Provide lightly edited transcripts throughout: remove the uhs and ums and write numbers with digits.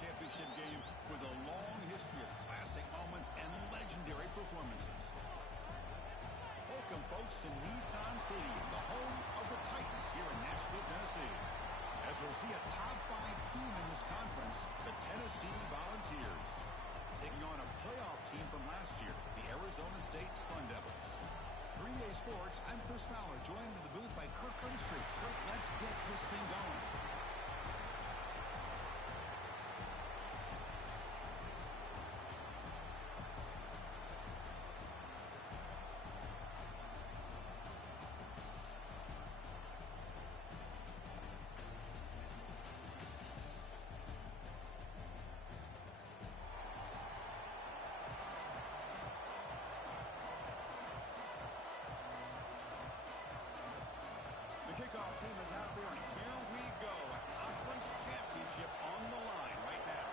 championship game with a long history of classic moments and legendary performances. Welcome, folks, to Nissan Stadium, the home of the Titans here in Nashville, Tennessee. As we'll see a top 5 team in this conference, the Tennessee Volunteers, taking on a playoff team from last year, the Arizona State Sun Devils. For EA Sports, I'm Chris Fowler, joined in the booth by Kirk Herbstreit. Kirk, let's get this thing going. Kickoff team is out there, and here we go. A conference championship on the line right now.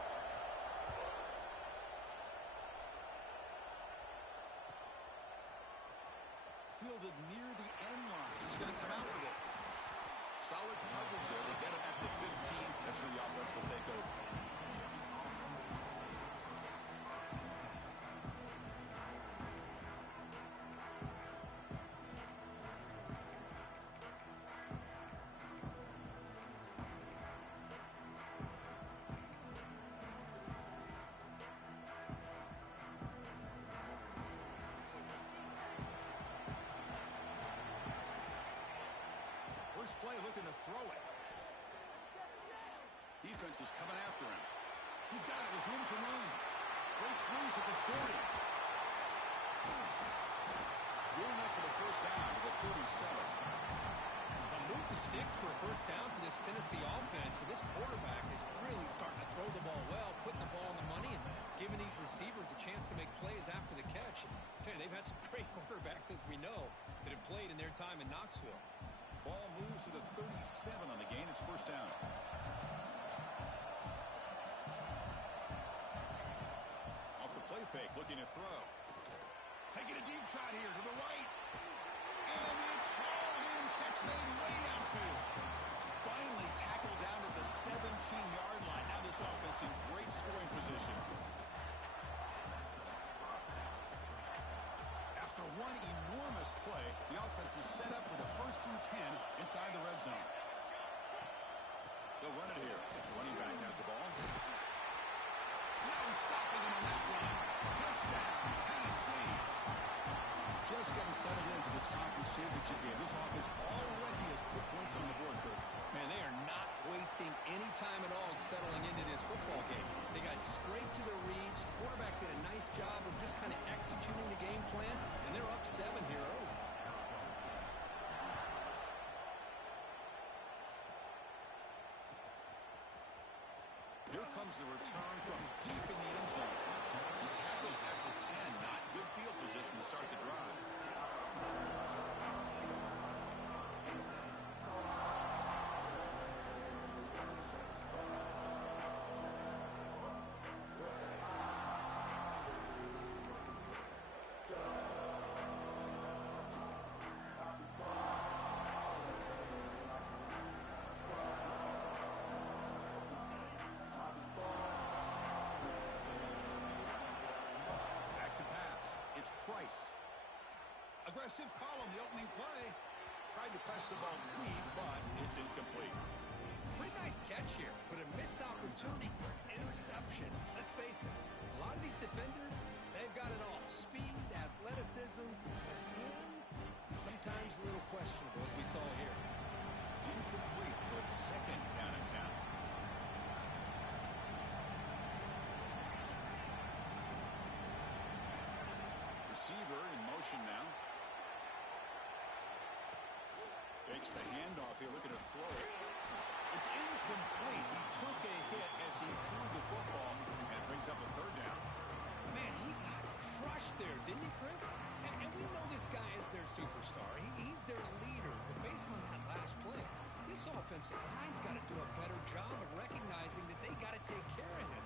Fielded near the end line. He's going to come out with it. Solid coverage there. They get him at the 15. That's where the offense will take over. First play looking to throw it. Defense is coming after him. He's got it with room to run. Breaks loose at the 40. Good enough for the first down at the 37. Move the sticks for a first down for this Tennessee offense, and this quarterback is really starting to throw the ball well, putting the ball on the money, and giving these receivers a chance to make plays after the catch. They've had some great quarterbacks, as we know, that have played in their time in Knoxville. Ball moves to the 37 on the gain. It's first down. Off the play fake, looking to throw. Taking a deep shot here to the right. And it's hauled in. Catch made way downfield. Finally tackled down at the 17-yard line. Now this offense in great scoring position. After one enormous play, the offense is set up with a 1st and 10 inside the red zone. They'll run it here. The running back has the ball. Now he's stopping him on that one. Touchdown, Tennessee. Just getting settled in for this conference championship game. This offense already has put points on the board, Kurt. Man, they are not wasting any time at all settling into this football game. They got straight to their reads. Quarterback did a nice job of just kind of executing the game plan, and they're up 7 here early. Here comes the return from deep in the end zone. He's tackled at the 10. Not good field position to start the drive. Price. Aggressive call on the opening play. Tried to press the ball deep, but it's incomplete. Pretty nice catch here, but a missed opportunity for an interception. Let's face it, a lot of these defenders, they've got it all. Speed, athleticism, hands, sometimes a little questionable, as we saw here. Incomplete, so it's 2nd down and 10. Receiver in motion now. Fakes the handoff here, looking to throw it. It's incomplete. He took a hit as he threw the football, and it brings up a 3rd down. Man, he got crushed there, didn't he, Chris? And we know this guy is their superstar. He's their leader. But based on that last play, this offensive line's got to do a better job of recognizing that they got to take care of him.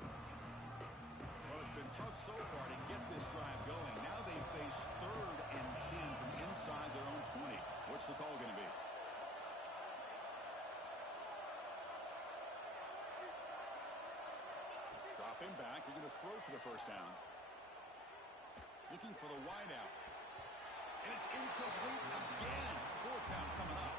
Well, it's been tough so far to get this drive going. Now they face 3rd and 10 from inside their own 20. What's the call going to be? him back. They're going to throw for the first down. Looking for the wide out. And it's incomplete again. Fourth down coming up.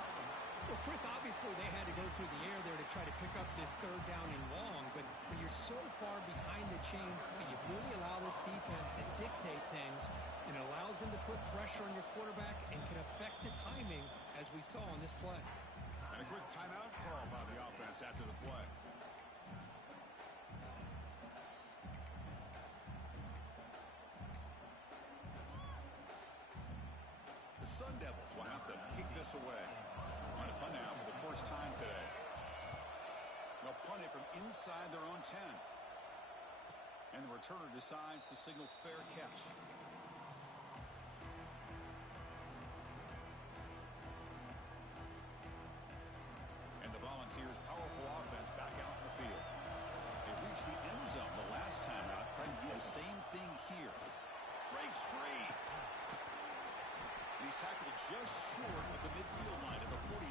Well, Chris, obviously they had to go through the air there to try to pick up this third down and long, but when you're so far behind the chains, you really allow this defense to dictate things, and it allows them to put pressure on your quarterback and can affect the timing, as we saw on this play. And a quick timeout call by the offense after the play. The Sun Devils will have to kick this away. On a punt now for the first time today. They'll punt it from inside their own 10. And the returner decides to signal fair catch. And the Volunteers' powerful offense back out in the field. They reached the end zone the last time out. Trying to do the same thing here. Breaks free. He's tackled just short of the midfield line at the 49.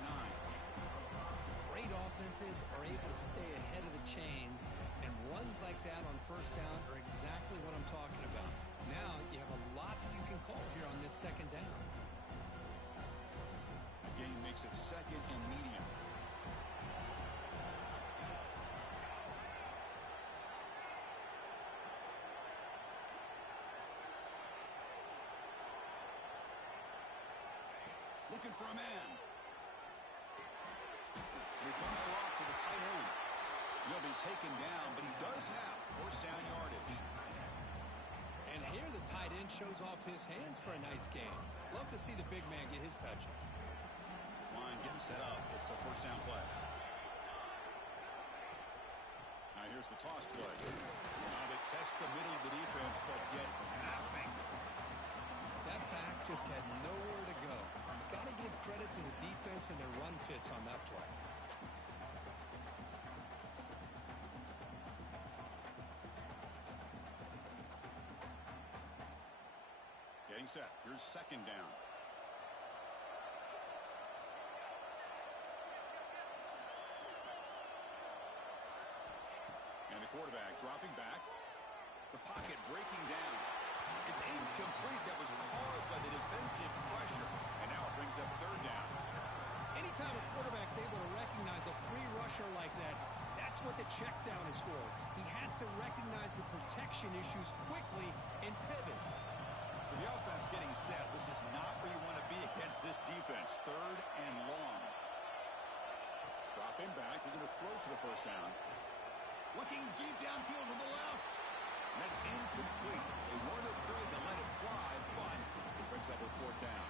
Great offenses are able to stay ahead of the chains, and runs like that on first down are exactly what I'm talking about. Now you have a lot that you can call here on this second down. The game makes it second and medium. Looking for a man. And he dumps it off to the tight end. He'll be taken down, but he does have first down yardage. And here the tight end shows off his hands for a nice game. Love to see the big man get his touches. This line getting set up. It's a first down play. Now here's the toss play. Now they test the middle of the defense, but get nothing. That back just had nowhere to go. Got to give credit to the defense and their run fits on that play. Getting set. Here's second down. And the quarterback dropping back. The pocket breaking down. It's incomplete. That was caused by the defensive pressure. And now it brings up third down. Anytime a quarterback's able to recognize a free rusher like that, that's what the check down is for. He has to recognize the protection issues quickly and pivot. For the offense getting set, this is not where you want to be against this defense. Third and long. Drop him back. They're going to throw for the first down. Looking deep downfield to the left. And that's incomplete. They weren't afraid to let it fly, but it brings up a fourth down.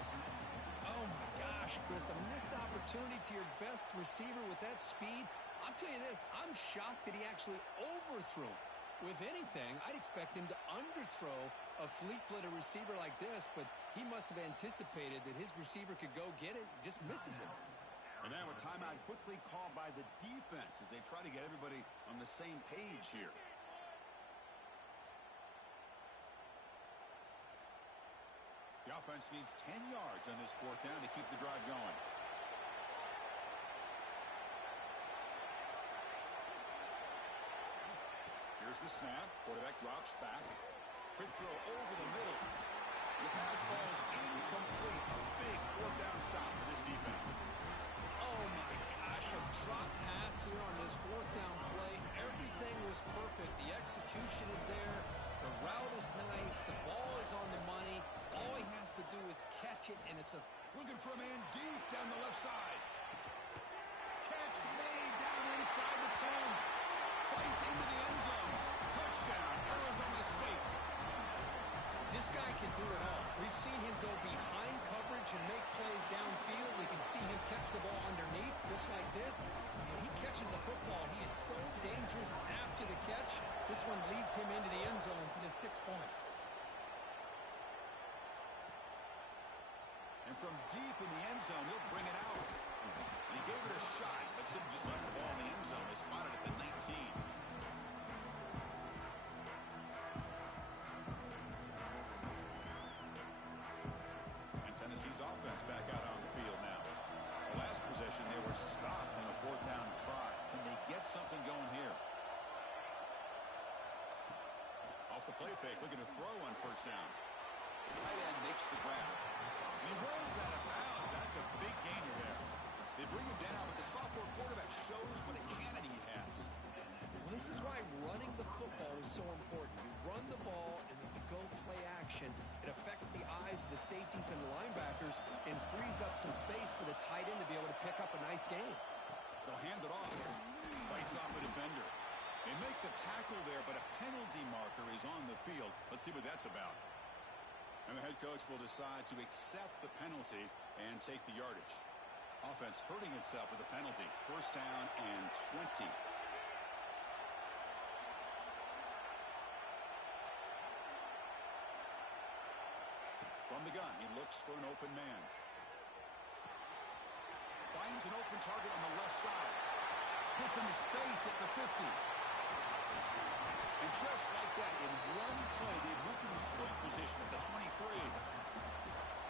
Oh, my gosh, Chris, a missed opportunity to your best receiver with that speed. I'll tell you this, I'm shocked that he actually overthrew. With anything, I'd expect him to underthrow a fleet-footed receiver like this, but he must have anticipated that his receiver could go get it, just misses it. And now a timeout quickly called by the defense as they try to get everybody on the same page here. The offense needs 10 yards on this fourth down to keep the drive going. Here's the snap. Quarterback drops back. Quick throw over the middle. The pass ball is incomplete. A big fourth down stop for this defense. Oh, my gosh, a drop pass here on this fourth down play. Everything was perfect. The execution is there. The route is nice. The ball is on the money. All he has to do is catch it, and it's a... Looking for a man deep down the left side. Catch made down inside the 10. Fights into the end zone. Touchdown, Arizona State. This guy can do it all. We've seen him go behind coverage and make plays downfield. We can see him catch the ball underneath, just like this. And when he catches a football, he is so dangerous after the catch. This one leads him into the end zone for the 6 points. And from deep in the end zone, he'll bring it out. And he gave it a shot, but should have just left the ball in the end zone. They spotted it at the 19. And Tennessee's offense back out on the field now. The last possession, they were stopped on a fourth down try. Can they get something going here? Off the play fake, looking to throw on first down. Tight end makes the grab. He rolls out of bounds. That's a big gainer there. They bring him down, but the sophomore quarterback shows what a cannon he has. Well, this is why running the football is so important. You run the ball, and then you go play action. It affects the eyes of the safeties and the linebackers and frees up some space for the tight end to be able to pick up a nice gain. They'll hand it off. Fights off a defender. They make the tackle there, but a penalty marker is on the field. Let's see what that's about. And the head coach will decide to accept the penalty and take the yardage. Offense hurting itself with a penalty. First down and 20. From the gun, he looks for an open man. Finds an open target on the left side. Puts into space at the 50. And just like that, in one play, they moved into scoring position at the 23.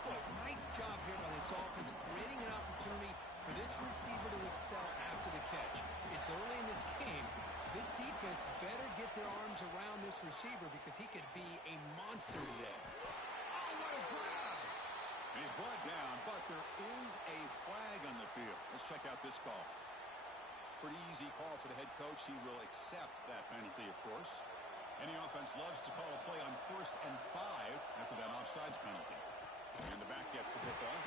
Boy, nice job here by this offense, creating an opportunity for this receiver to excel after the catch. It's early in this game, so this defense better get their arms around this receiver because he could be a monster today. Oh, what a grab! And he's brought down, but there is a flag on the field. Let's check out this call. Pretty easy call for the head coach. He will accept that penalty, of course. Any offense loves to call a play on 1st and 5 after that offsides penalty. And the back gets the football.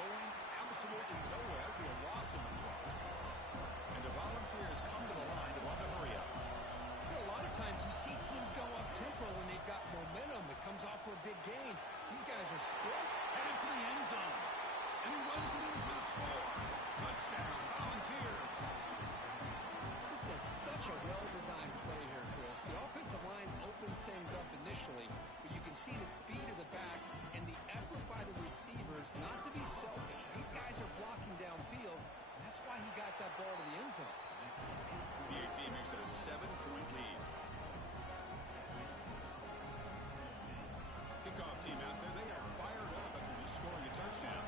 Going absolutely nowhere. It'll be a loss in the play. And the Volunteers come to the line to run the hurry up. Well, a lot of times you see teams go up-tempo when they've got momentum. It comes off to a big gain. These guys are struggling. Heading for the end zone. And he runs it in for the score. Touchdown, Volunteers. This is such a well-designed play here, Chris. The offensive line opens things up initially, but you can see the speed of the back and the effort by the receivers not to be selfish. These guys are blocking downfield, and that's why he got that ball to the end zone. BAT makes it a 7-point lead. Kickoff team out there. They are fired up after just scoring a touchdown.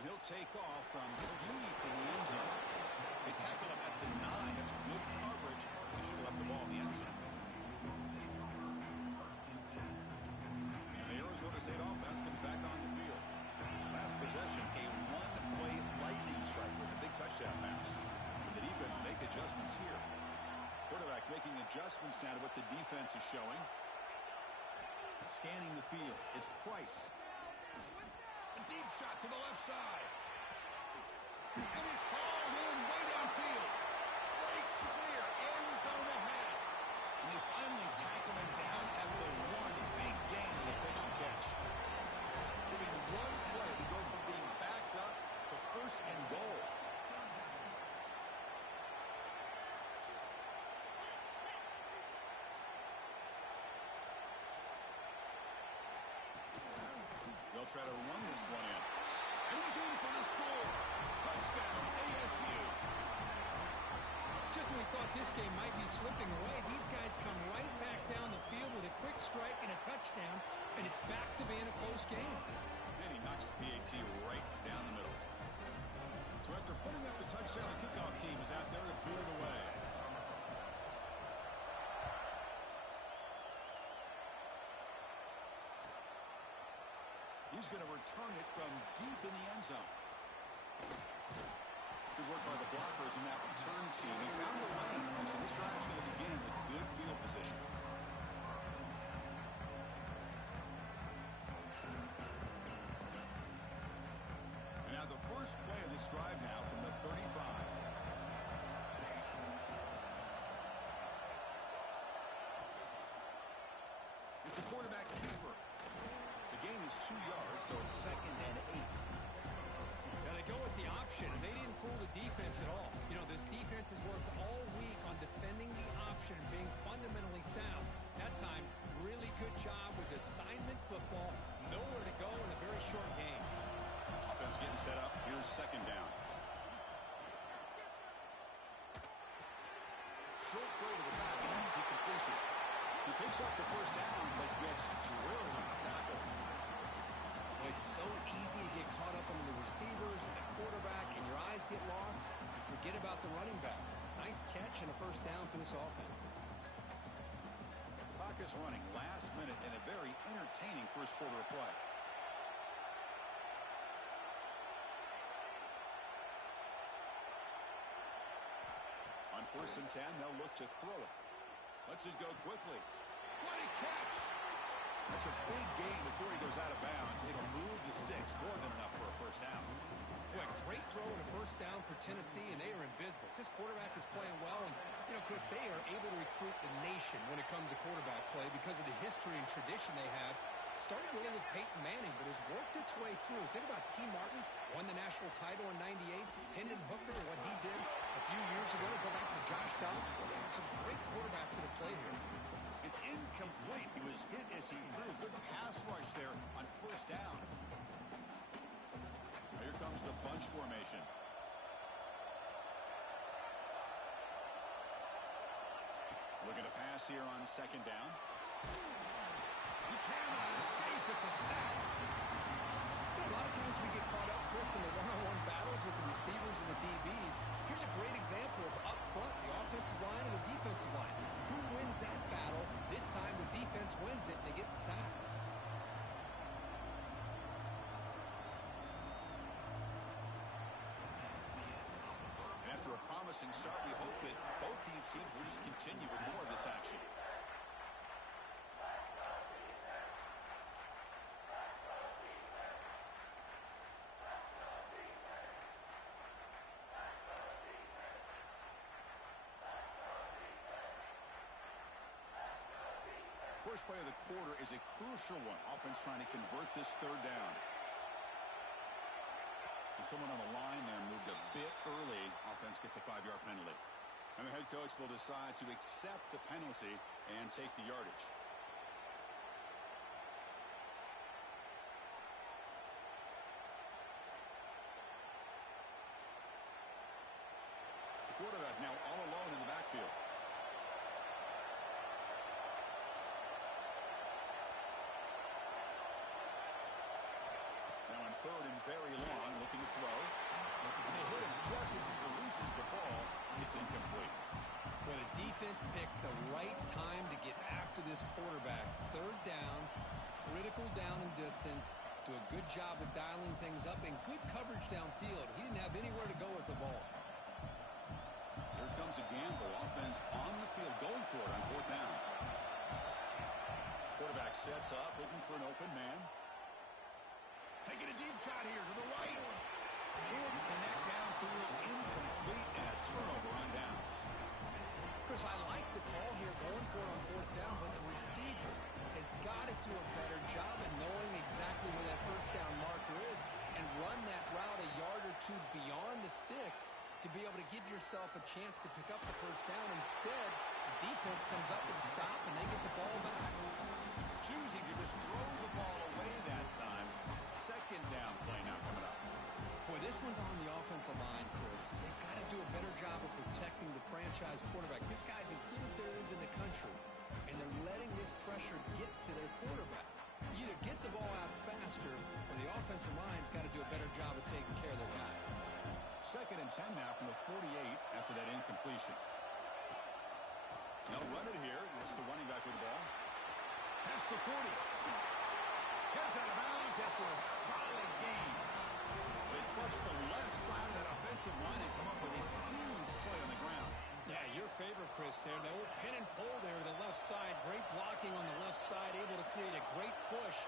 And he'll take off from deep in the end zone. They tackle him at the 9. That's good coverage. They should have left the ball in the end zone. And the Arizona State offense comes back on the field. Last possession, a one-play lightning strike with a big touchdown pass. Can the defense make adjustments here? Quarterback making adjustments now to what the defense is showing. Scanning the field. It's Price. A deep shot to the left side. And it's hauled in way downfield. Breaks clear. End zone ahead. And they finally tackle him down at the 1. Big gain on the pitch and catch. So in one play, they go from being backed up to 1st and goal. They'll try to run this one in. And he's in for the score. Touchdown, ASU. Just when we thought this game might be slipping away, these guys come right back down the field with a quick strike and a touchdown, and it's back to being a close game. And he knocks the BAT right down the middle. So after putting up the touchdown, the kickoff team is out there to boot it away. He's going to return it from deep in the end zone. Good work by the blockers in that return team. He found the lane, and so this drive is going to begin with good field position. And now the first play of this drive now from the 35. It's a quarterback keeper. The gain is 2 yards, so it's 2nd and 8. Now they go with the option, and they didn't fool the defense at all. You know, this defense has worked all week on defending the option and being fundamentally sound. That time, really good job with assignment football. Nowhere to go in a very short game. Offense getting set up. Here's 2nd down. Short throw to the back, an easy completion. He picks up the first down, but gets drilled on the tackle. Well, it's so easy to get caught up on the receivers and the quarterback, and your eyes get lost. You forget about the running back. Nice catch and a first down for this offense. Clock is running last minute in a very entertaining first quarter of play. On 1st and 10, they'll look to throw it. Lets it go quickly. What a catch! That's a big gain before he goes out of bounds. It'll move the sticks more than enough for a first down. Boy, great throw and a first down for Tennessee, and they are in business. This quarterback is playing well, and, Chris, they are able to recruit the nation when it comes to quarterback play because of the history and tradition they have. Started really with Peyton Manning, but has worked its way through. Think about T. Martin, won the national title in '98. Hendon Hooker, what he did a few years ago. Go back to Josh Dobbs. Boy, they had some great quarterbacks that have played here. It's incomplete. He was hit as he threw. Good pass rush there on first down. Here comes the bunch formation. Looking to pass here on second down. He cannot escape. It's a sack. A lot of times we get caught up, Chris, in the one-on-one battles with the receivers and the DBs. Here's a great example of up front, the offensive line and the defensive line. Who wins that battle? This time the defense wins it, and they get the sack. After a promising start, we hope that both teams will just continue with more of this action. First play of the quarter is a crucial one. Offense trying to convert this third down. Someone on the line there moved a bit early. Offense gets a 5-yard penalty. And the head coach will decide to accept the penalty and take the yardage. The quarterback now all alone in the backfield. Now on third and very long, looking to throw. And they hit him just as he releases the ball. It's incomplete. Well, the defense picks the right time to get after this quarterback. Third down, critical down and distance. Do a good job of dialing things up and good coverage downfield. He didn't have anywhere to go with the ball. Here comes a gamble. Offense on the field, going for it on fourth down. Quarterback sets up, looking for an open man. Taking a deep shot here to the right. Can't connect downfield, incomplete, and a turnover on downs. Chris, I like the call here going for it on fourth down, but the receiver has got to do a better job of knowing exactly where that first down marker is and run that route a yard or two beyond the sticks to be able to give yourself a chance to pick up the first down. Instead, the defense comes up with a stop and they get the ball back. Choosing to just throw the ball away that time. Second down play now coming up. Boy, this one's on the offensive line, Chris. They've got to do a better job of protecting the franchise quarterback. This guy's as good as there is in the country, and they're letting this pressure get to their quarterback. You either get the ball out faster, or the offensive line's got to do a better job of taking care of their guy. Second and 10 now from the 48 after that incompletion. They'll run it here. It's the running back with the ball. Past the 40. Heads out of bounds after a solid gain. They trust the left side of that offensive line and come up with a huge play on the ground. Yeah, your favorite, Chris, there. No pin and pull there to the left side. Great blocking on the left side, able to create a great push.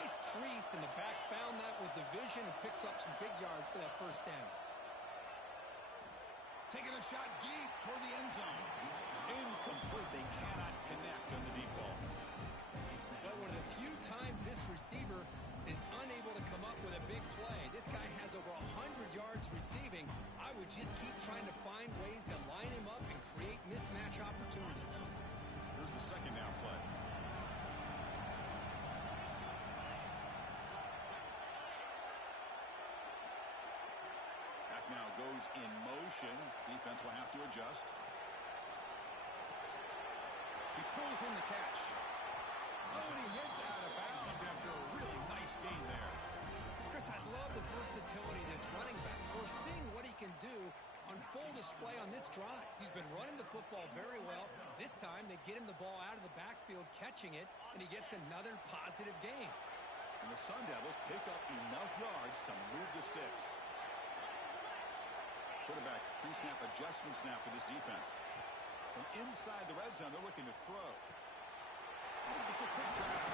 Nice crease, and the back found that with the vision and picks up some big yards for that first down. Taking a shot deep toward the end zone. Incomplete. They cannot connect on the deep ball. But one of the few times this receiver is unable to come up with a big play. This guy has over 100 yards receiving. I would just keep trying to find ways to line him up and create mismatch opportunities. Here's the second down play. Back now goes in motion. Defense will have to adjust. He pulls in the catch. Oh, and he hits out of bounds after a really nice gain there. I love the versatility of this running back. We're seeing what he can do on full display on this drive. He's been running the football very well. This time, they get him the ball out of the backfield, catching it, and he gets another positive gain. And the Sun Devils pick up enough yards to move the sticks. Quarterback pre-snap adjustments now for this defense. From inside the red zone, they're looking to throw. It's a quick grab.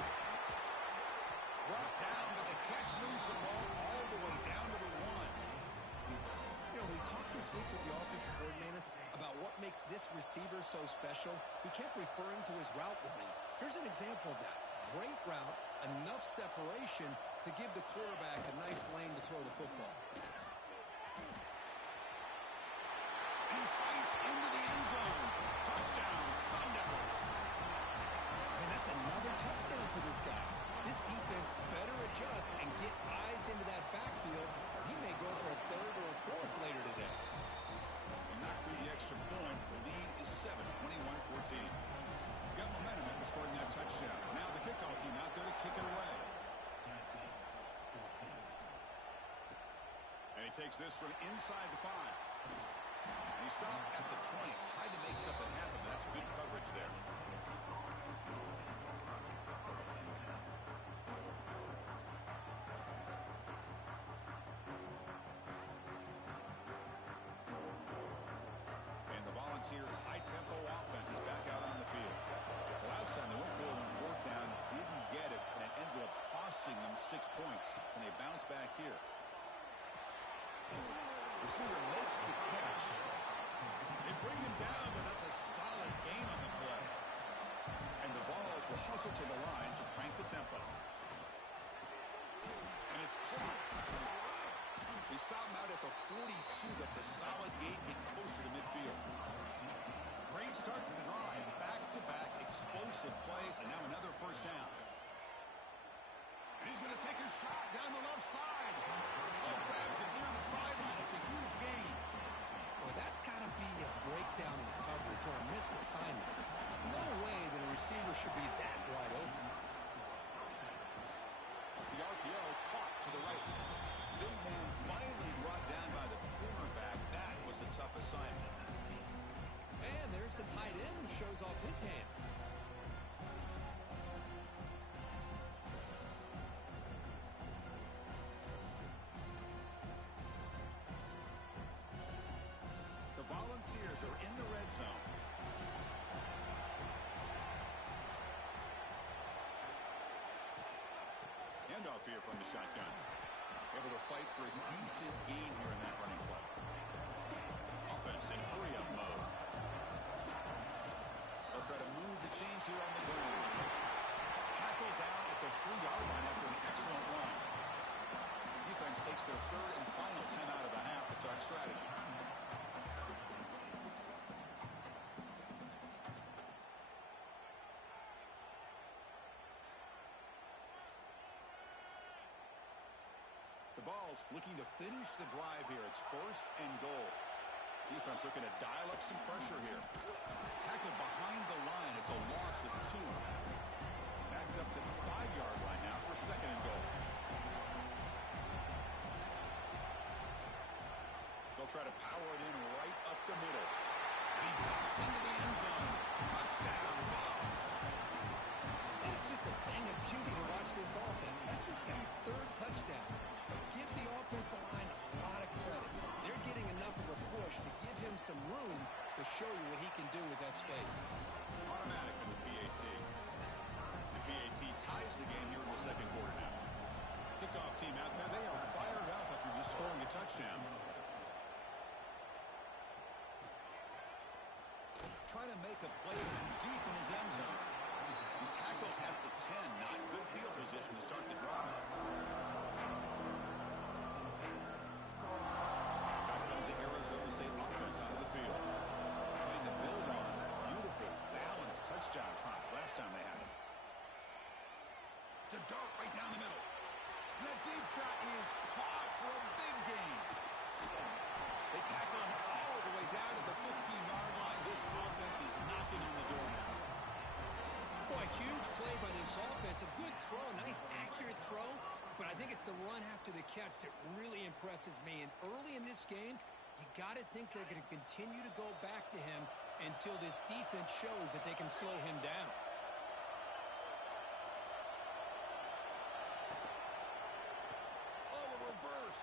Brought down, but the catch moves the ball all the way down to the 1. You know, we talked this week with the offensive coordinator about what makes this receiver so special. He kept referring to his route running. Here's an example of that. Great route, enough separation to give the quarterback a nice lane to throw the football. And he fights into the end zone. Touchdown, Sun Devils. And that's another touchdown for this guy. This defense better adjust and get eyes into that backfield, or he may go for a third or a fourth later today. They knock through the extra point. The lead is 7, 21-14. Got momentum after scoring that touchdown. Now the kickoff team out there to kick it away. And he takes this from inside the 5. And he stopped at the 20. Tried to make something happen, but that's good coverage there. Volunteers' high-tempo offense is back out on the field. The last time they went for it on fourth down, didn't get it, and it ended up costing them 6 points when they bounce back here. Receiver makes the catch. They bring him down, but that's a solid gain on the play. And the Vols will hustle to the line to crank the tempo. And it's caught. They stop him out at the 42. That's a solid gain, getting closer to midfield. Great start to the drive. Back-to-back explosive plays, and now another first down. And he's going to take a shot down the left side. Oh, grabs it near the sideline. It's a huge gain. Boy, that's got to be a breakdown in coverage or a missed assignment. There's no way that a receiver should be that wide open. The RPO caught to the right. Big man finally brought down by the cornerback. That was a tough assignment. And there's the tight end who shows off his hands. The Volunteers are in the red zone. Handoff here from the shotgun. Able to fight for a decent gain here in that running play. Offense in hurry-up mode. They'll try to move the chains here on the goal. Tackle down at the 3-yard line after an excellent run. Defense takes their third and final timeout of the half to talk strategy. The Vols looking to finish the drive here. It's first and goal. Defense looking to dial up some pressure here. Tackled behind the line. It's a loss of 2. Backed up to the 5-yard line now for second and goal. They'll try to power it in right up the middle. And he busts into the end zone. Touchdown, Vols. And it's just a thing of beauty to watch this offense. That's this guy's third touchdown. But give the offensive line a lot of credit. They're getting enough of a push to give him some room to show you what he can do with that space. Automatic in the PAT. The PAT ties the game here in the second quarter now. Kickoff team out there. They are fired up after just scoring a touchdown. Trying to make a play from deep in his end zone. He's tackled at the 10. Not good field position to start the drive. Back comes the Arizona State offense out of the field. Trying to build on beautiful, balanced touchdown try last time they had it. It's a dart right down the middle. And that deep shot is caught for a big gain. They tackle him all the way down to the 15-yard line. This offense is knocking on the door now. Boy, huge play by this offense. A good throw, a nice accurate throw. But I think it's the run after the catch that really impresses me. And early in this game, you got to think they're going to continue to go back to him until this defense shows that they can slow him down. Oh, a reverse.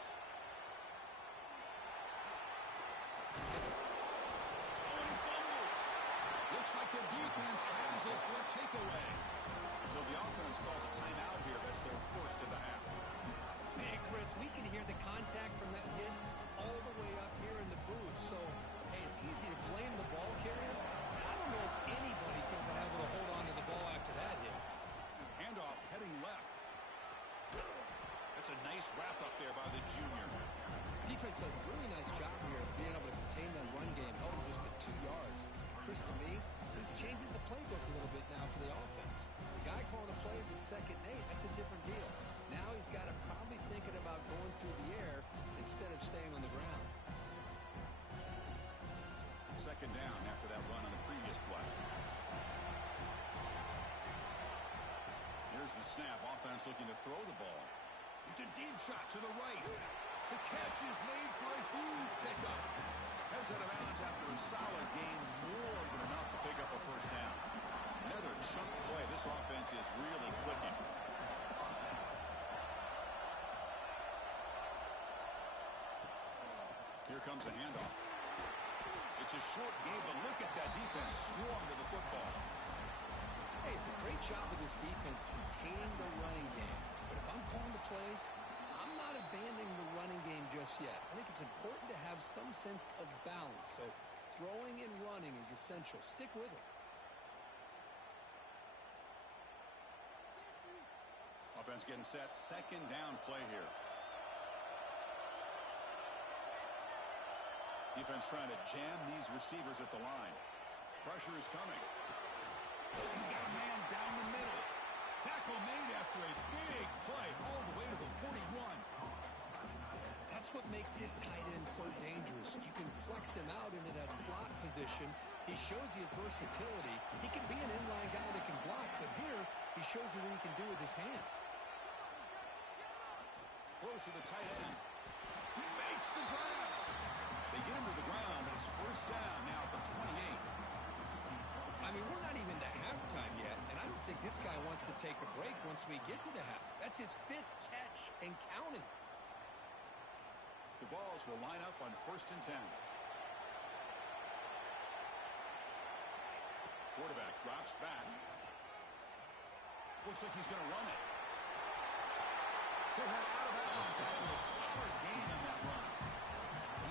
Oh, and he fumbles. Looks like the defense has it for a takeaway. So the offense calls a timeout here. That's their first of the half. Man, Chris, we can hear the contact from that hit all the way up here in the booth. So, hey, it's easy to blame the ball carrier. But I don't know if anybody could have been able to hold on to the ball after that hit. Handoff heading left. That's a nice wrap up there by the junior. Defense does a really nice job here of being able to contain that run game, held them just to 2 yards. Chris, to me, this changes the playbook a little bit now for the offense. The guy calling the plays at 2nd and 8, that's a different deal. Now he's got to probably thinking about going through the air instead of staying on the ground. 2nd down after that run on the previous play. Here's the snap. Offense looking to throw the ball. It's a deep shot to the right. The catch is made for a huge pickup. Heads out of bounds after a solid game, more than enough to pick up a first down. Another chunk play. This offense is really clicking. Here comes a handoff. It's a short game, but look at that defense swarm to the football. Hey, it's a great job of this defense containing the running game. But if I'm calling the plays, I'm not abandoning the running game just yet. I think it's important to have some sense of balance. So throwing and running is essential. Stick with it. Offense getting set. 2nd down play here. Defense trying to jam these receivers at the line. Pressure is coming. He's got a man down the middle. Tackle made after a big play all the way to the 41. That's what makes this tight end so dangerous. You can flex him out into that slot position. He shows you his versatility. He can be an inline guy that can block, but here he shows you what he can do with his hands. Throws to the tight end. He makes the grab. They get him to the ground, and it's 1st down now at the 28. I mean, we're not even to halftime yet, and I don't think this guy wants to take a break once we get to the half. That's his 5th catch and counting. The Vols will line up on 1st and 10. Quarterback drops back. Looks like he's going to run it. He'll head out of bounds after a solid gain on that run.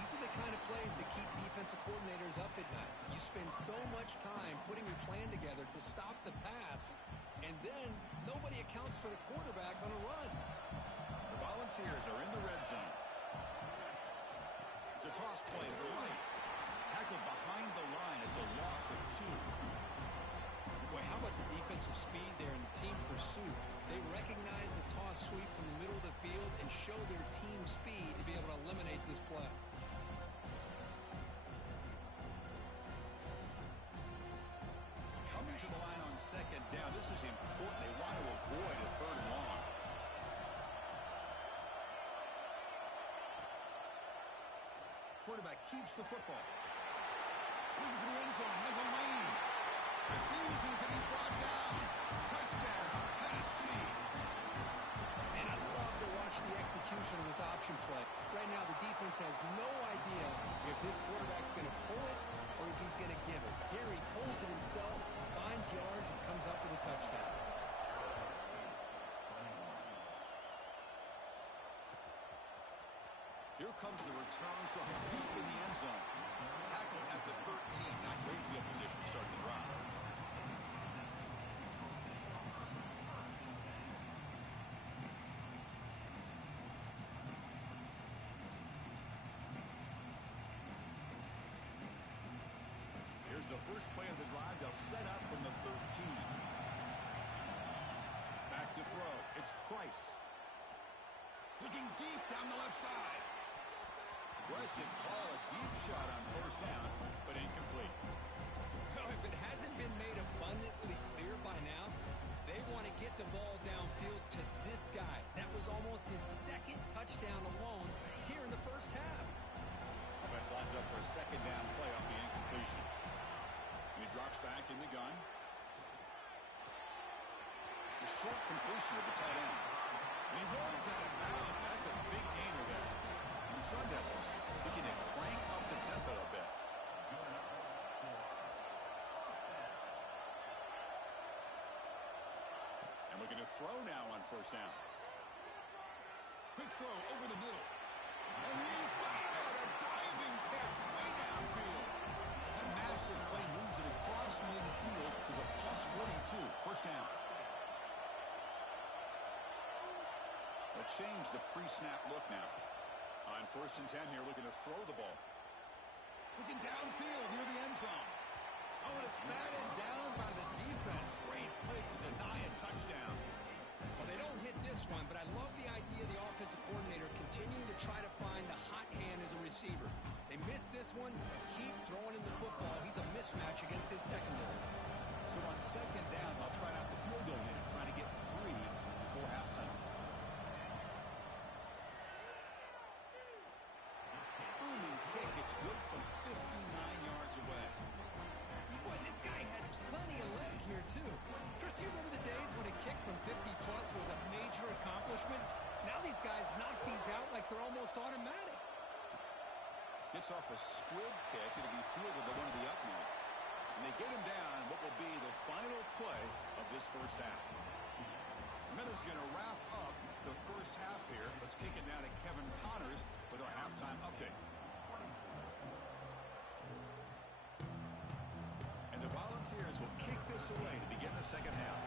These are the kind of plays that keep defensive coordinators up at night. You spend so much time putting your plan together to stop the pass, and then nobody accounts for the quarterback on a run. The Volunteers are in the red zone. It's a toss play to the right. Tackled behind the line. It's a loss of 2. Boy, how about the defensive speed there in the team pursuit? They recognize the toss sweep from the middle of the field and show their team speed to be able to eliminate this play. Coming to the line on 2nd down. This is important. They want to avoid a 3rd and long. Quarterback keeps the football. Looking for the end zone. Has a lane. Refusing to be brought down. Touchdown, Tennessee. And I love to watch the execution of this option play. Right now, the defense has no idea if this quarterback's going to pull it or if he's going to give it. Here he pulls it himself, finds yards, and comes up with a touchdown. Here comes the return from deep in the end zone. Tackle at the 13. Not great field position to start the drive. Here's the first play of the drive. They'll set up from the 13. Back to throw. It's Price. Looking deep down the left side. Aggressive call, a deep shot on 1st down, but incomplete. Well, if it hasn't been made abundantly clear by now, They want to get the ball downfield to this guy. That was almost his second touchdown alone here in the first half. Offense lines up for a second down play off the incompletion. And he drops back in the gun. The short completion of the tight end. And he rolls out of bounds. That's a big gainer there. And the Sun Devils looking to crank up the tempo a bit. And looking to throw now on first down. Quick throw over the middle. And he's got it. A diving catch way downfield. A massive play moves it across midfield to the +42. First down. Let's change the pre-snap look now. On 1st and 10 here, looking to throw the ball. Looking downfield near the end zone. Oh, and it's batted down by the defense. Great play to deny a touchdown. Well, they don't hit this one, but I love the idea of the offensive coordinator continuing to try to find the hot hand as a receiver. They miss this one, keep throwing him the football. He's a mismatch against his secondary. So on 2nd down, they'll try out the field goal unit, trying to get 3 before halftime. Booming kick. It's good from 59 yards away. Boy, this guy had plenty of leg here, too. Chris, you remember the days when a kick from 50-plus was a major accomplishment? Now these guys knock these out like they're almost automatic. Gets off a squib kick. It'll be fielded by one of the up men. And they get him down what will be the final play of this first half. Minutes going to wrap up the first half here. Let's kick it down to Kevin Connors with our halftime update. And the Volunteers will kick this away to begin the second half.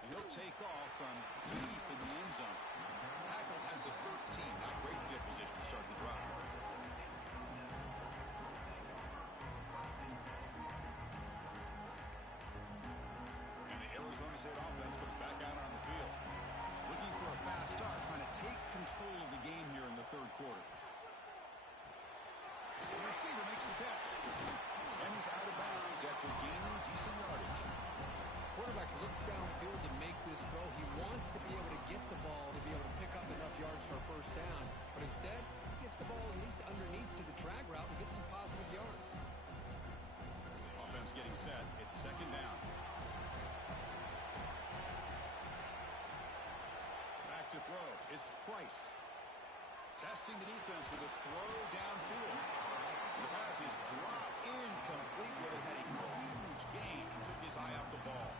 And he'll take off from deep in the end zone. Tackled at the 13. Not great field position to start the drive. And the Arizona State offense comes back out on the field. Looking for a fast start, trying to take control of the game here in the 3rd quarter. The receiver makes the catch. And he's out of bounds after gaining decent yardage. Quarterback looks downfield to make this throw. He wants to be able to get the ball to be able to pick up enough yards for a first down. But instead, he gets the ball at least underneath to the drag route and gets some positive yards. Offense getting set. It's 2nd down. Back to throw. It's Price. Testing the defense with a throw downfield. The pass is dropped incomplete, but it had a huge gain. Took his eye off the ball.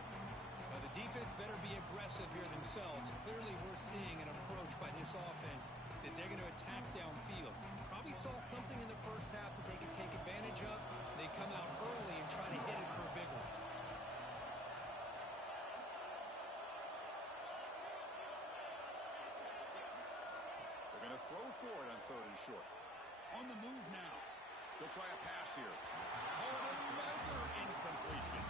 Well, the defense better be aggressive here themselves. Clearly, we're seeing an approach by this offense that they're going to attack downfield. Probably saw something in the first half that they could take advantage of. They come out early and try to hit it for a big one. They're going to throw for it on 3rd and short. On the move now. They'll try a pass here. Oh, and another incompletion.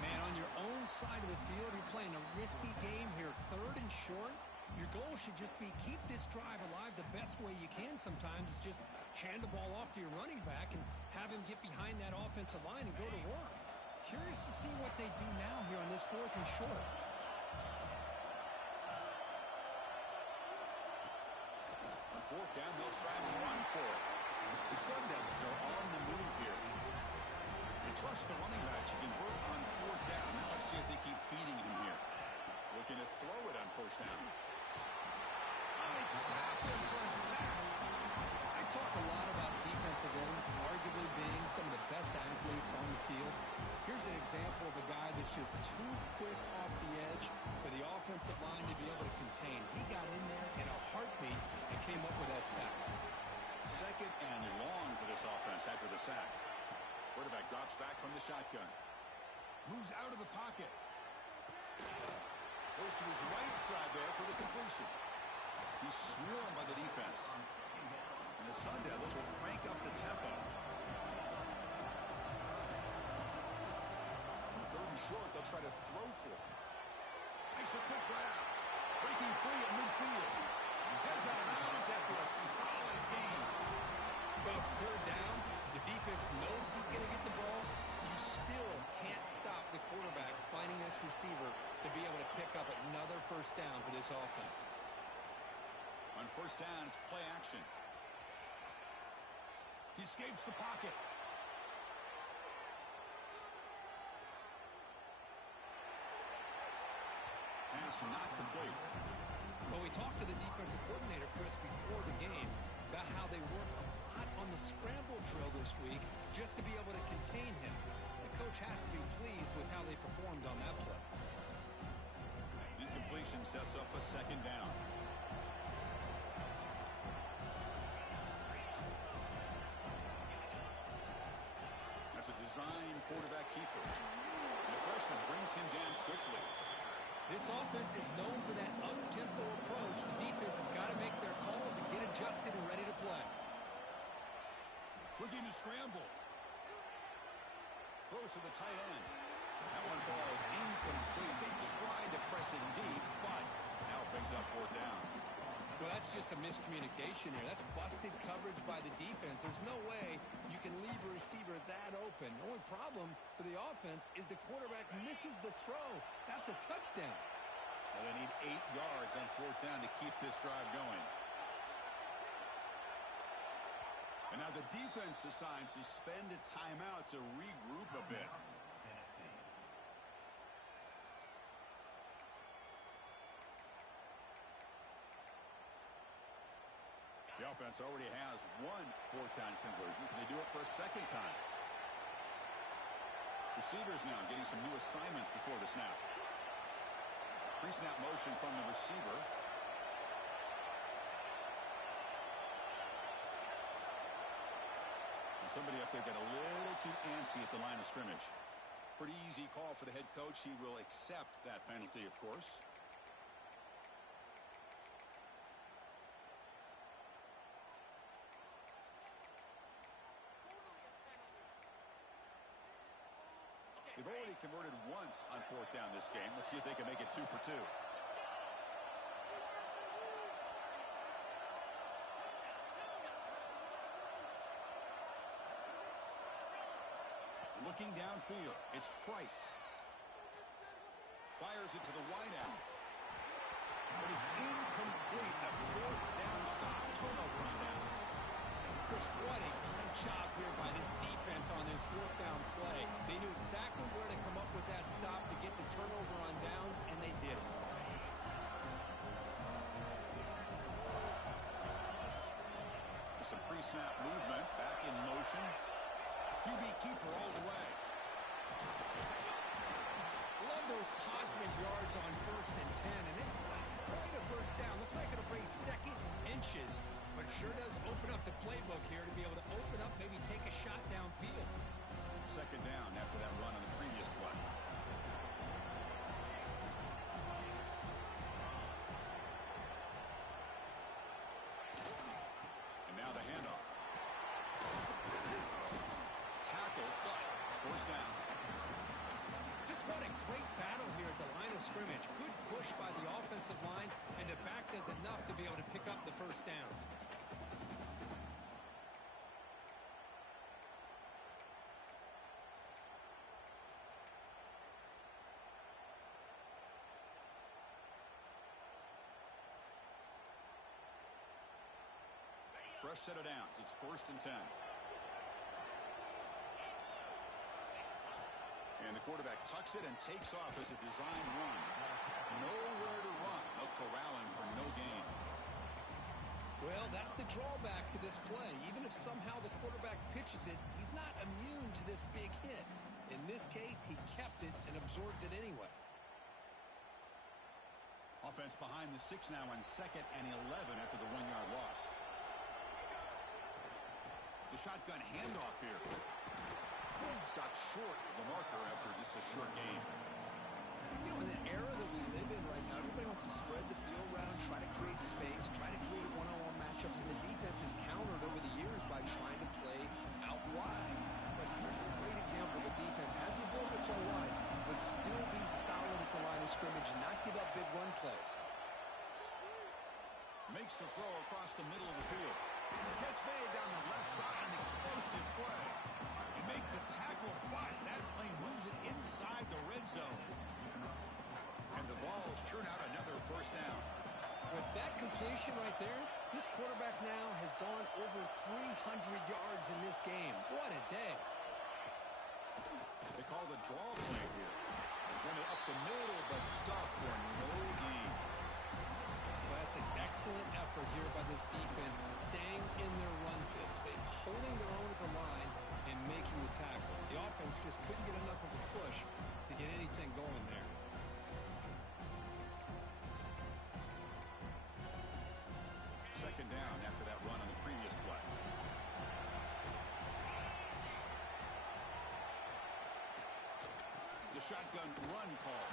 Man, on your own side of the field, you're playing a risky game here. 3rd and short. Your goal should just be keep this drive alive the best way you can sometimes is just hand the ball off to your running back and have him get behind that offensive line and go to work. Curious to see what they do now here on this 4th and short. On 4th down, they'll try and run for it. The Sun Devils are on the move here. They trust the running back to convert on 4th down. Now let's see if they keep feeding him here. Looking to throw it on 1st down. Oh, they trap him for a sack. I talk a lot about defensive ends arguably being some of the best athletes on the field. Here's an example of a guy that's just too quick off the edge for the offensive line to be able to contain. He got in there in a heartbeat and came up with that sack. 2nd and long for this offense after the sack. Quarterback drops back from the shotgun. Moves out of the pocket. Goes to his right side there for the completion. He's swarmed by the defense. And the Sun Devils will crank up the tempo. On the 3rd and short, they'll try to throw for it. Makes a quick grab. Breaking free at midfield. Heads out of bounds after a solid game. Well, it's third down. The defense knows he's going to get the ball. You still can't stop the quarterback finding this receiver to be able to pick up another first down for this offense. On first down, it's play action. He escapes the pocket. Pass not complete. Well, we talked to the defensive coordinator, Chris, before the game about how they work a lot on the scramble drill this week just to be able to contain him. The coach has to be pleased with how they performed on that play. Incompletion sets up a second down. That's a design quarterback keeper. And the freshman brings him down quickly. This offense is known for that up-tempo approach. The defense has got to make their calls and get adjusted and ready to play. Looking to scramble. Throws to the tight end. That one falls incomplete. They tried to press it deep, but now it brings up fourth down. Well, that's just a miscommunication here. That's busted coverage by the defense. There's no way you can leave a receiver that open. The only problem for the offense is the quarterback misses the throw. That's a touchdown. Well, they need 8 yards on fourth down to keep this drive going. And now the defense decides to spend a timeout to regroup a bit. The offense already has one fourth down conversion. Can they do it for a second time? Receivers now getting some new assignments before the snap. Pre-snap motion from the receiver. And somebody up there got a little too antsy at the line of scrimmage. Pretty easy call for the head coach. He will accept that penalty, of course. They've already converted once on fourth down this game. Let's see if they can make it 2 for 2. Looking downfield, it's Price. Fires it to the wide out. But it's incomplete. A fourth down stop. Turnover on downs. Chris, what a great job here by this defense on this fourth down play. They knew exactly where to come up with that stop to get the turnover on downs, and they did it. Some pre-snap movement, back in motion. QB keeper all the way. Love those positive yards on 1st and 10, and it's not quite a first down. Looks like it'll bring second inches. But it sure does open up the playbook here to be able to open up, maybe take a shot downfield. Second down after that run on the previous play. And now the handoff. Tackle, but first down. Just what a great battle here at the line of scrimmage. Good push by the offensive line, and the back does enough to be able to pick up the first down. Fresh set of downs. It's 1st and 10. And the quarterback tucks it and takes off as a design run. Nowhere to run. They'll corral him for no gain. Well, that's the drawback to this play. Even if somehow the quarterback pitches it, he's not immune to this big hit. In this case, he kept it and absorbed it anyway. Offense behind the 6 now on 2nd and 11 after the 1-yard loss. The shotgun handoff here. Stopped short of the marker after just a short game. You know, in the era that we live in right now, everybody wants to spread the field around, try to create space, try to create one-on-one matchups, and the defense has countered over the years by trying to play out wide. But here's a great example. The defense has the ability to play wide, but still be solid at the line of scrimmage and not give up big run plays. Makes the throw across the middle of the field. Catch made down the left side, an explosive play. You make the tackle, but that play moves it inside the red zone. And the Vols churn out another first down. With that completion right there, this quarterback now has gone over 300 yards in this game. What a day. They call the draw play here. Run it up the middle, but stuff for no gain. That's an excellent effort here by this defense, staying in their run fits. They're holding their own at the line and making the tackle. The offense just couldn't get enough of a push to get anything going there. Second down after that run on the previous play. It's a shotgun run call.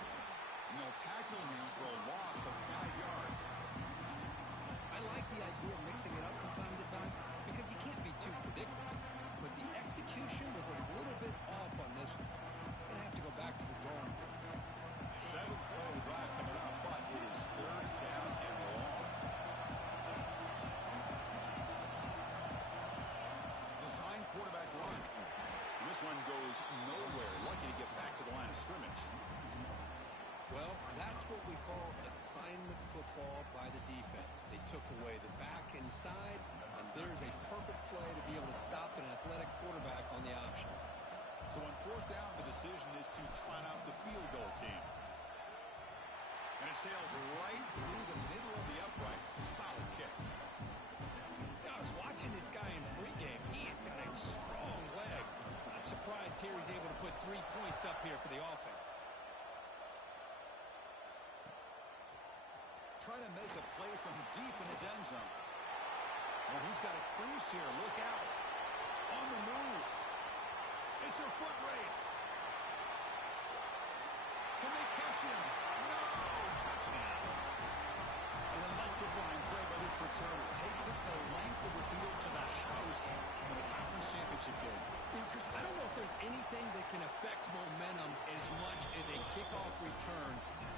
And they'll tackle him for a loss of 5 yards. I like the idea of mixing it up from time to time because you can't be too predictable. But the execution was a little bit off on this one. Going to have to go back to the drawing board. 7th play of the drive coming up, but it is third down and long. Design quarterback run. This one goes nowhere. Lucky to get back to the line of scrimmage. Well, that's what we call assignment football by the defense. They took away the back inside, and there's a perfect play to be able to stop an athletic quarterback on the option. So on fourth down, the decision is to trot out the field goal team. And it sails right through the middle of the uprights. Solid kick. I was watching this guy in pregame. He's got a strong leg. I'm surprised here he's able to put 3 points up here for the offense. Trying to make a play from deep in his end zone. Well, he's got a crease here. Look out. On the move. It's a foot race. Can they catch him? No! Touchdown. An electrifying play by this returner. Takes it the length of the field to the house in the conference championship game. You know, Chris, I don't know if there's anything that can affect momentum as much as a kickoff return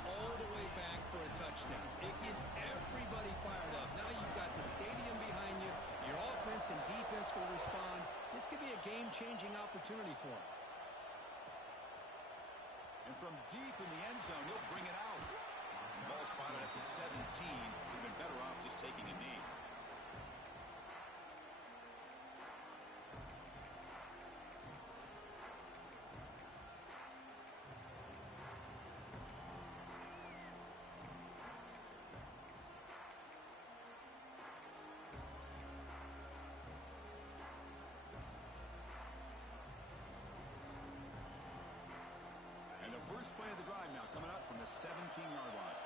all the way back for a touchdown. It gets everybody fired up. Now you've got the stadium behind you. Your offense and defense will respond. This could be a game-changing opportunity for him. And from deep in the end zone, he'll bring it out. Ball spotted at the 17. He'd been better off just taking a knee. First play of the drive now coming up from the 17-yard line.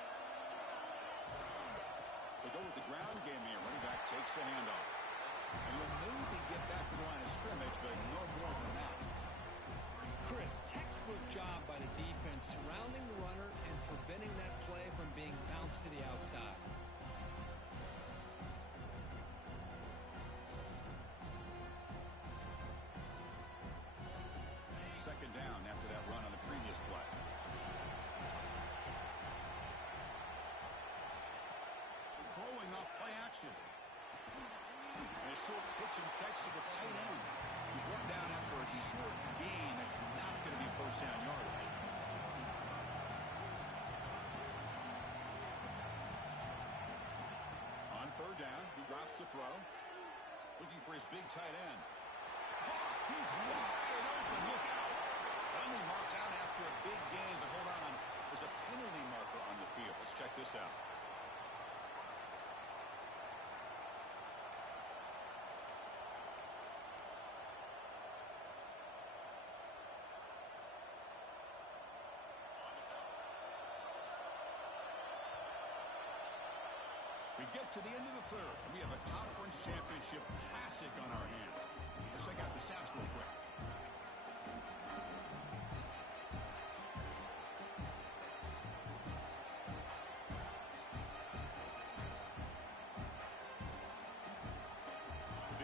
They go with the ground game here. Running back takes the handoff. And will maybe get back to the line of scrimmage, but no more than that. Chris, textbook job by the defense surrounding the runner and preventing that play from being bounced to the outside. Second down after that run on the previous play. Throwing up play action. And a short pitch and catch to the tight end. He's brought down after a short gain that's not going to be first down yardage. On third down, he drops to throw. Looking for his big tight end. He's wide open. Look out. Finally marked out after a big gain, but hold on. There's a penalty marker on the field. Let's check this out. We get to the end of the third, and we have a conference championship classic on our hands. Let's check out the stats real quick.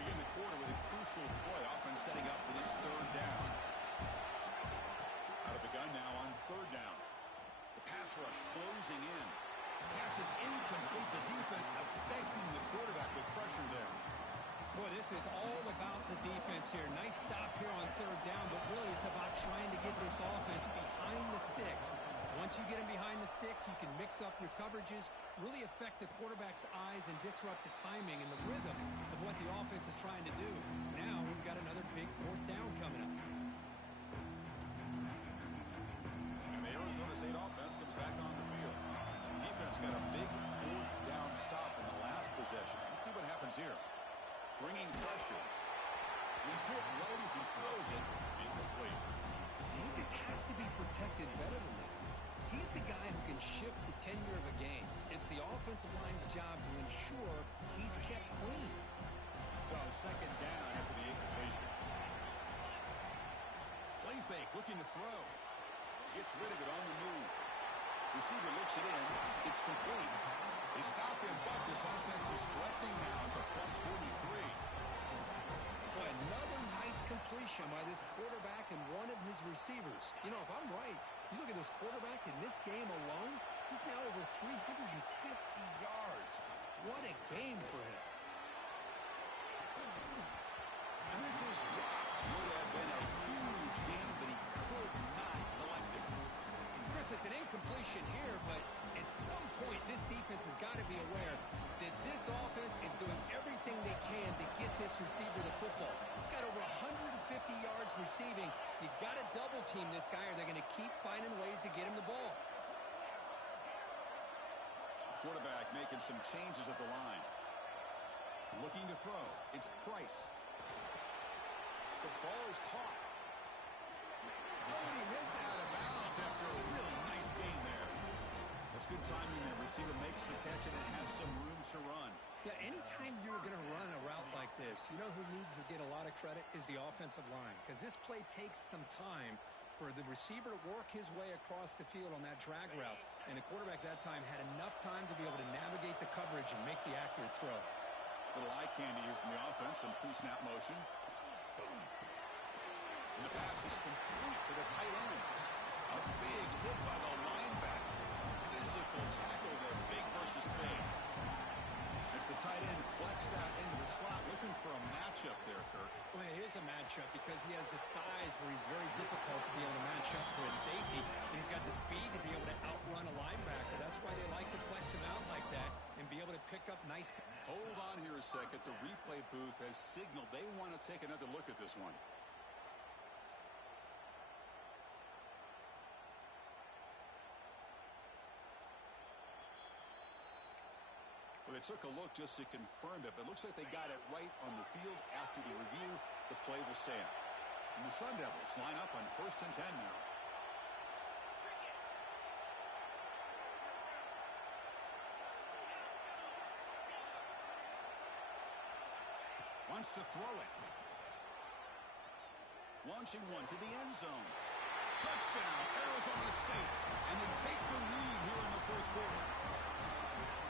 Begin the quarter with a crucial play, offense setting up for this third down. Out of the gun now on third down. The pass rush closing in. Pass is incomplete. The defense affecting the quarterback with pressure there. Boy, this is all about the defense here. Nice stop here on third down, but really it's about trying to get this offense behind the sticks. Once you get them behind the sticks, you can mix up your coverages, really affect the quarterback's eyes, and disrupt the timing and the rhythm of what the offense is trying to do. Now we've got another big fourth down coming up. And the Arizona State offense comes back on the field. Defense got a big fourth down stop in the last possession. Let's see what happens here. Bringing pressure. He's hit right as he throws it. Incomplete. He just has to be protected better than that. He's the guy who can shift the tenure of a game. It's the offensive line's job to ensure he's kept clean. So second down after the incompletion. Play fake, looking to throw. Gets rid of it on the move. Receiver looks it in. It's complete. They stop him, but this offense is threatening now at the plus 43. Boy, another nice completion by this quarterback and one of his receivers. You know, if I'm right, you look at this quarterback in this game alone, he's now over 350 yards. What a game for him. And this is dropped. Would have been a huge game, but he could not collect it. Chris, it's an incompletion here, but at some point, this defense has got to be aware that this offense is doing everything they can to get this receiver the football. He's got over 150 yards receiving. You got to double team this guy or they're going to keep finding ways to get him the ball. Quarterback making some changes at the line. Looking to throw. It's Price. The ball is caught. And he hits out of bounds after a really nice game there. That's good timing there. Receiver makes the catch and it has some room to run. Yeah, anytime you're going to run a route like this, you know who needs to get a lot of credit is the offensive line. Because this play takes some time for the receiver to work his way across the field on that drag route. And the quarterback that time had enough time to be able to navigate the coverage and make the accurate throw. Little eye candy here from the offense. Some pre-snap motion. And the pass is complete to the tight end. A big hit by the linebacker. Physical tackle there, big versus big. As the tight end flexed out into the slot, looking for a matchup there, Kirk. Well, it is a matchup because he has the size where he's very difficult to be able to match up for his safety. And he's got the speed to be able to outrun a linebacker. That's why they like to flex him out like that and be able to pick up nice. Hold on here a second. The replay booth has signaled they want to take another look at this one. Well, they took a look just to confirm it, but it looks like they got it right on the field. After the review, the play will stand. And the Sun Devils line up on 1st and 10 now. Wants to throw it. Launching one to the end zone. Touchdown, Arizona State. And they take the lead here in the fourth quarter.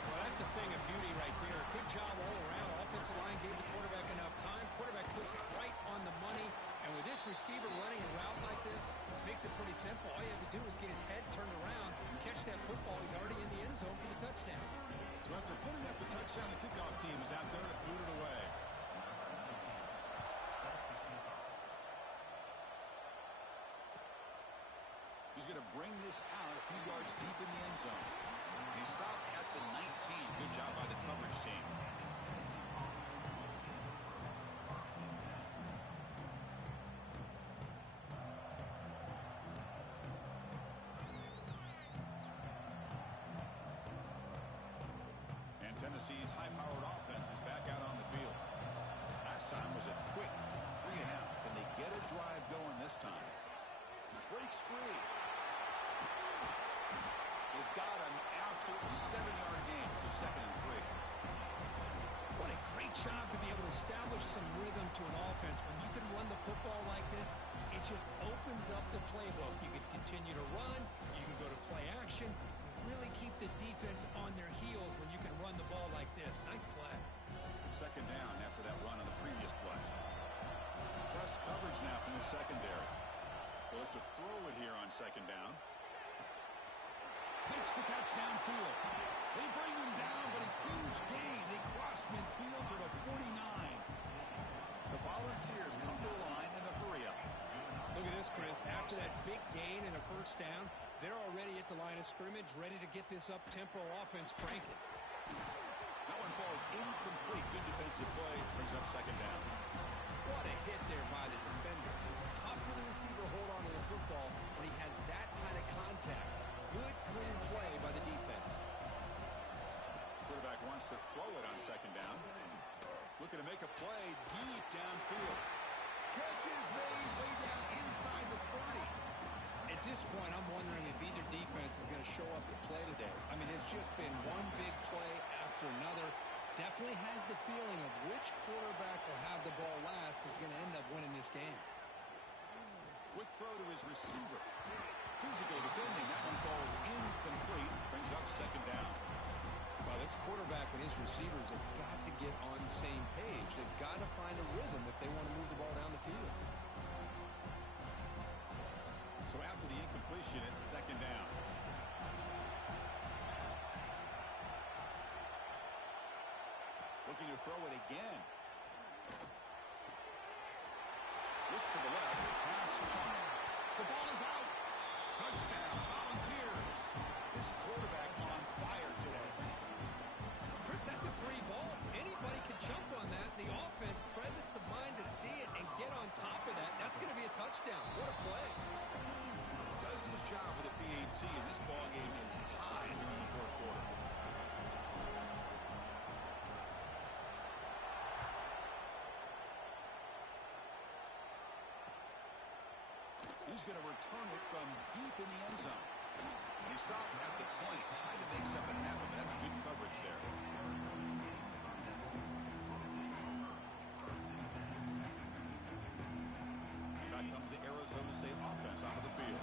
Well, that's a thing of beauty right there. Good job all around. Offensive line gave the quarterback enough time. Quarterback puts it right on the money. And with this receiver running a route like this, makes it pretty simple. All you have to do is get his head turned around and catch that football. He's already in the end zone for the touchdown. So after putting up the touchdown, the kickoff team is out there to boot it away. He's going to bring this out a few yards deep in the end zone. He stopped at the 19. Good job by the coverage team. And Tennessee's high-powered offense is back out on the field. Last time was a quick 3 and out. Can they get a drive going this time? He breaks free. They've got him after a 7-yard gain, so 2nd and 3. What a great job to be able to establish some rhythm to an offense. When you can run the football like this, it just opens up the playbook. You can continue to run. You can go to play action. You really keep the defense on their heels when you can run the ball like this. Nice play. 2nd down after that run on the previous play. Press coverage now from the secondary. They'll have to throw it here on 2nd down. Makes the catch downfield. this, Chris. After that big gain and a first down, they're already at the line of scrimmage, ready to get this up-tempo offense cranking. That one falls incomplete. Good defensive play. Brings up second down. What a hit there by the defender. Tough for the receiver to hold on to the football when he has that kind of contact. Good, clean play by the defense. Quarterback wants to throw it on second down. Looking to make a play deep downfield. Catch is made way down inside the 30. At this point, I'm wondering if either defense is going to show up to play today. I mean, it's just been one big play after another. Definitely has the feeling of which quarterback will have the ball last is going to end up winning this game. Quick throw to his receiver. Physical defending. That one falls incomplete. Brings up second down. Well, this quarterback and his receivers have got to get on the same page. They've got to find a rhythm if they want to move the ball down the field. So after the incompletion, it's second down. Looking to throw it again. Looks to the left. Pass caught. The ball is out. Touchdown, Volunteers. This quarterback on fire today. Chris, that's a free ball. Anybody can jump on that. The offense, presence of mind to see it and get on top of that. That's going to be a touchdown. What a play. Does his job with a PAT, and this ball game is tied here in the fourth quarter. He's going to return it from deep in the end zone. And he stopped at the 20, trying to make something happen. That's good coverage there. Back comes the Arizona State offense onto the field.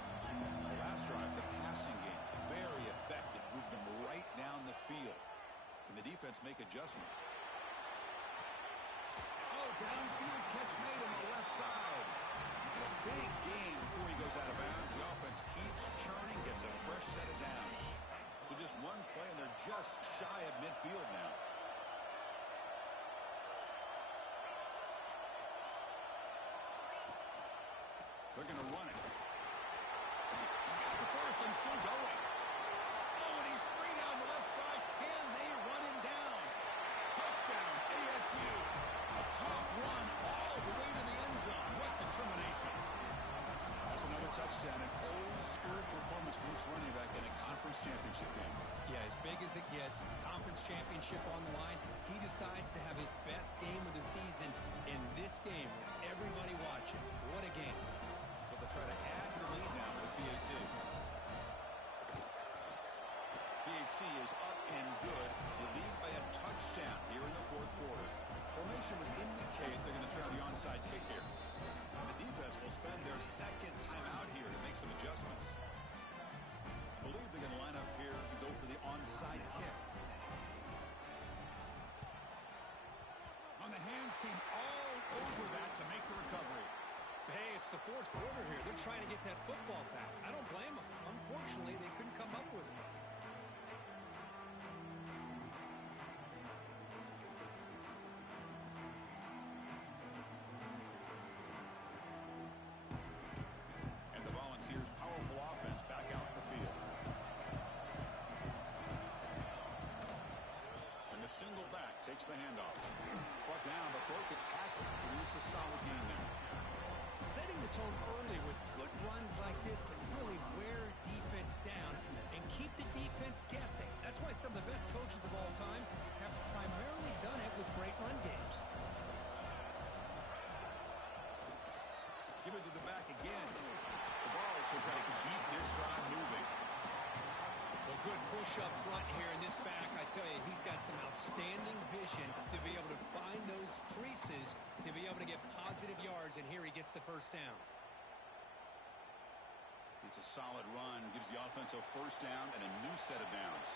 Last drive, the passing game, very effective. Moved them right down the field. Can the defense make adjustments? Oh, downfield catch made on the left side. A big game before he goes out of bounds. The offense keeps churning, gets a fresh set of downs. So just one play, and they're just shy of midfield now. They're going to run it. He's got the first and still going. Oh, and he's free down the left side. Can they run him down? Touchdown, ASU. A tough run all the way to the end zone. What determination. That's another touchdown. An old-school performance for this running back in a conference championship game. Yeah, as big as it gets, conference championship on the line. He decides to have his best game of the season in this game with everybody watching. What a game. So they'll try to add to the lead now with PAT. PAT is up and good. They lead by a touchdown here in the fourth quarter. Formation would indicate they're going to try the onside kick here. And the defense will spend their second time out here to make some adjustments. I believe they're going to line up here to go for the onside kick. On the hands team all over that to make the recovery. Hey, it's the fourth quarter here. They're trying to get that football back. I don't blame them. Unfortunately, they couldn't come up with it. And the Volunteers' powerful offense back out in the field. And the single back takes the handoff. Brought down, but broke a tackle. Produce a solid game there. Setting the tone early with good runs like this can really wear defense down and keep the defense guessing. That's why some of the best coaches of all time have primarily done it with great run games. Give it to the back again. The Vols will try to keep this drive moving. Well, good push up front here in this back. I tell you, he's got some outstanding vision to be able to find those creases, to be able to get positive yards, and here he gets the first down. It's a solid run, gives the offense a first down and a new set of downs.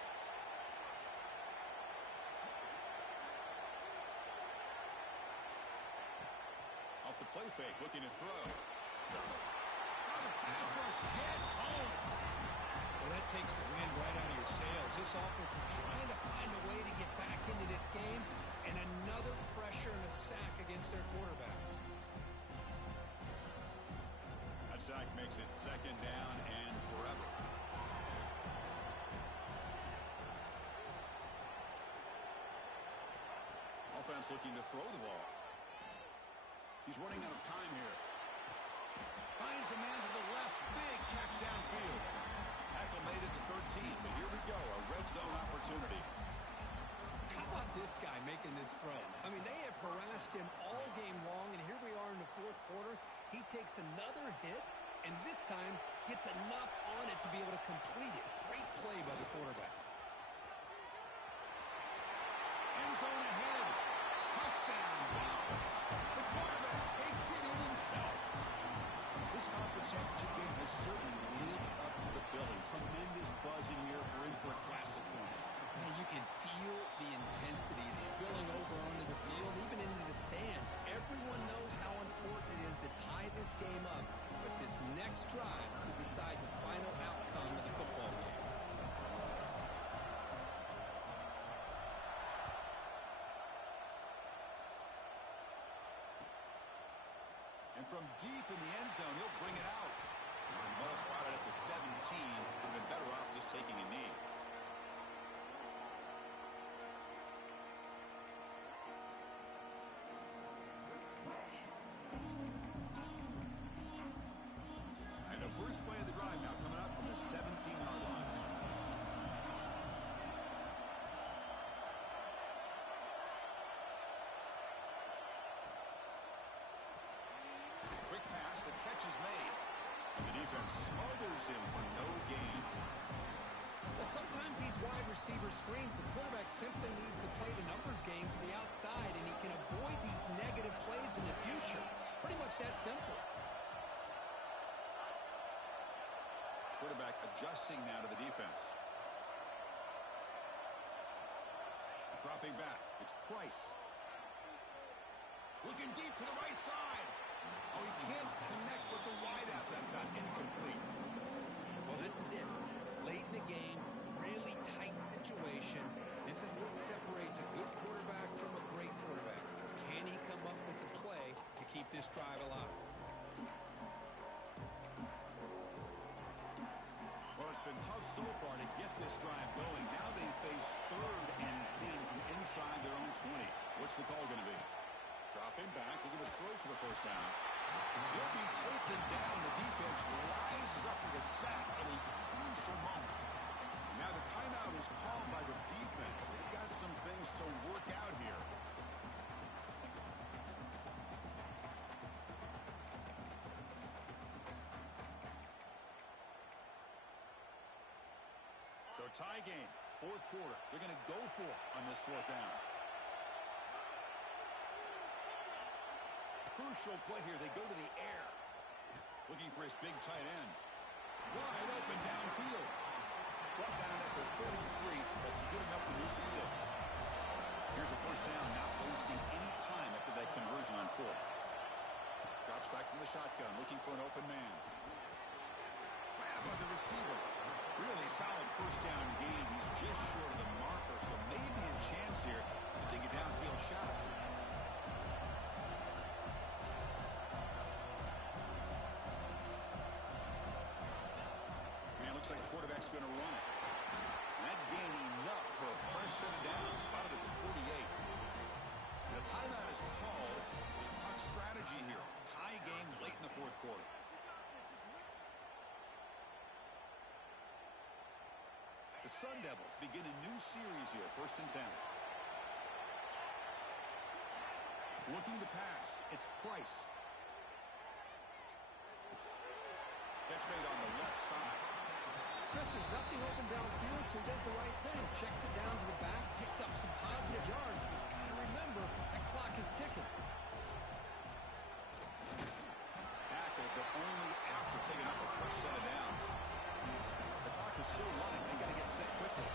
Off the play fake, looking to throw. The pass rush gets home. Well, that takes the wind right out of your sails. This offense is trying to find a way to get back into this game, and another pressure and a sack against their quarterback. That's sack makes it second down and forever. Offense looking to throw the ball. He's running out of time here. Finds a man to the left. Big catch downfield. Tackle made it to 13, but here we go, a red zone opportunity. How about this guy making this throw? I mean, they have harassed him all game long, and here we are in the fourth quarter. He takes another hit, and this time gets enough on it to be able to complete it. Great play by the quarterback. End zone ahead. Touchdown. Browns. The quarterback takes it in himself. This conference championship game has certainly lived up to the billing. Tremendous buzz in here. We're in for a classic finish. Man, you can feel the intensity. It's spilling over onto the field, even into the stands. Everyone knows how important it is to tie this game up, but this next drive will decide the final outcome of the football game. And from deep in the end zone, he'll bring it out. Ball spotted at the 17. Would have been better off just taking a knee. And the first play of the drive now coming up from the 17-yard line. Quick pass, the catch is made. And the defense smothers him for no gain. Well, sometimes these wide receiver screens, the quarterback simply needs to play the numbers game to the outside, and he can avoid these negative plays in the future. Pretty much that simple. Quarterback adjusting now to the defense. Dropping back. It's Price. Looking deep to the right side. Oh, he can't connect with the wideout that time. Incomplete. Well, this is it. Late in the game, really tight situation. This is what separates a good quarterback from a great quarterback. Can he come up with the play to keep this drive alive? Well, it's been tough so far to get this drive going. Now they face 3rd and 10 from inside their own 20. What's the call going to be? Dropping back, looking to throw for the first down. He'll be taken down. The defense rises up with a sack at a crucial moment. Now the timeout is called by the defense. They've got some things to work out here. So tie game, 4th quarter. They're going to go for it on this 4th down. Crucial play here. They go to the air. Looking for his big tight end. Wide open downfield. Brought down at the 33. That's good enough to move the sticks. Here's a first down, not wasting any time after that conversion on 4th. Drops back from the shotgun, looking for an open man. Grab by the receiver. Really solid first down gain. He's just short of the marker, so maybe a chance here to take a downfield shot. Looks like the quarterback's going to run it. And that gained enough for a fresh set of downs, spotted at the 48. The timeout is called. Hot strategy here. Tie game late in the 4th quarter. The Sun Devils begin a new series here, 1st and 10. Looking to pass. It's Price. Catch made on the left side. Chris, there's nothing open downfield, so he does the right thing. Checks it down to the back, picks up some positive yards, but he's got to remember that clock is ticking. Tackle, but only after picking up a fresh set of downs. The clock is still running. They got to get set quickly.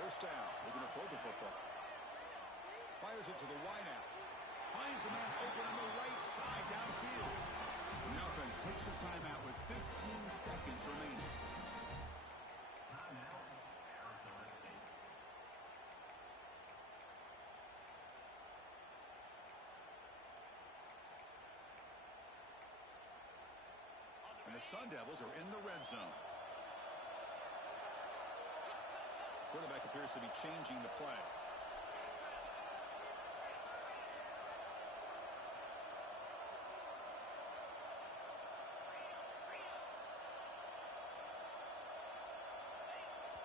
First down. They're going to throw the football. Fires it to the wideout. Finds a man open on the right side downfield. The offense takes a timeout with 15 seconds remaining. Sun Devils are in the red zone. Quarterback appears to be changing the play.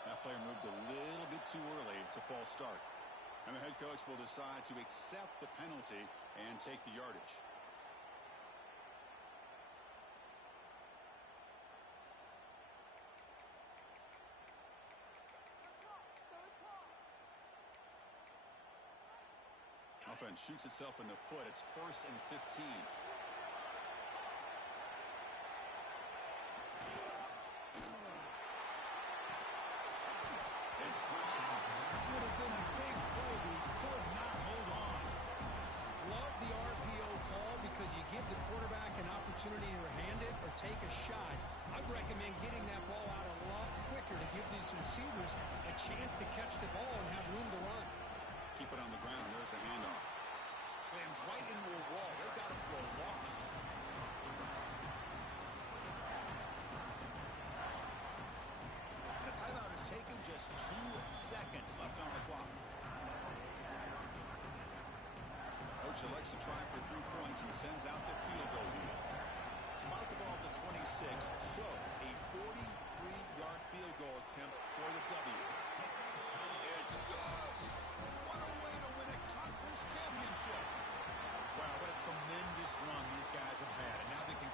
That player moved a little bit too early to false start. And the head coach will decide to accept the penalty and take the yardage. Offense shoots itself in the foot. It's 1st and 15. It's dropped. Would have been a big pull, but he could not hold on. Love the RPO call because you give the quarterback an opportunity to hand it or take a shot. I'd recommend getting that ball out a lot quicker to give these receivers a chance to catch the ball and have room to run. Keep it on the ground. There's the handoff. Slams right into a wall. They got him for a loss. And a timeout is taken. Just 2 seconds left on the clock. Coach elects to try for 3 points and sends out the field goal unit. Spot the ball at the 26. So a 43-yard field goal attempt for the W. It's good. What a way to win a conference championship. Wow, what a tremendous run these guys have had. And now they can